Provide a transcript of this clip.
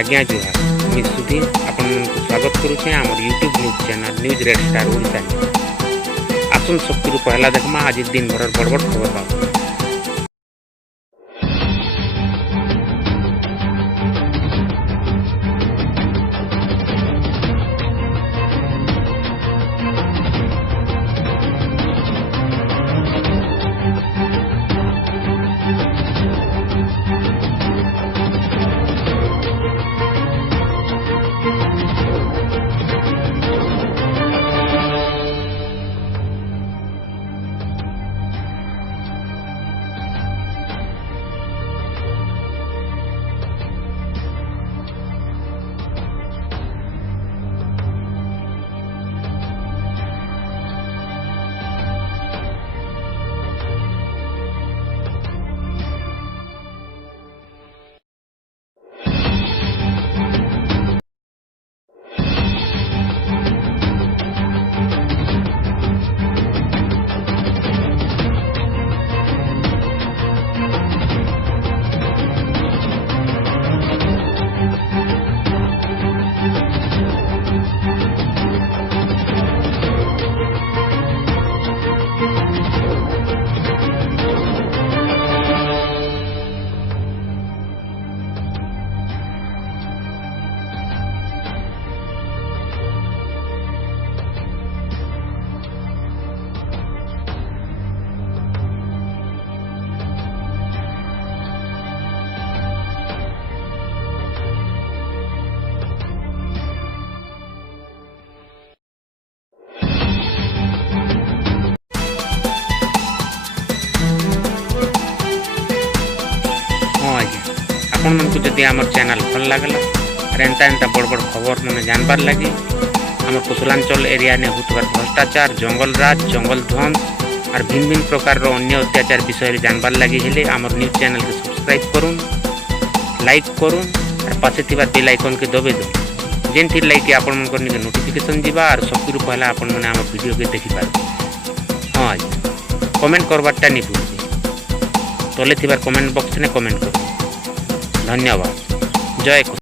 आज्ञा जुहार मुझे सुधीर आपन स्वागत करुचे आम YouTube news channel news red star Odisha आसन शक्ति पहला देखमा आज दिन भर बड़ बड़ खबर बाबू। आपण मन को जदि आम चैनल भल लगला और एंता एंता बड़ बड़ खबर मैंने जानबार लगी आम कुशलांचल एरिया ने होतबार भ्रष्टाचार जंगल राज जंगल ध्वंस और भिन्न भिन्न प्रकार अन्य अत्याचार विषय जानबार लगी हेले आम न्यूज चैनल के सब्सक्राइब करूँ लाइक करूँ और पासे थिबा बेल आइकन के दबे दो जेन थी लाइक आपण मन को नोटिफिकेशन जीवा और सबकु पहला आपण मैंने आम वीडियो के देखि पार। हाँ आज कमेंट करवाटा नहीं भूल तले थिबार कमेंट बॉक्स ने कमेंट कर। धन्यवाद। जय।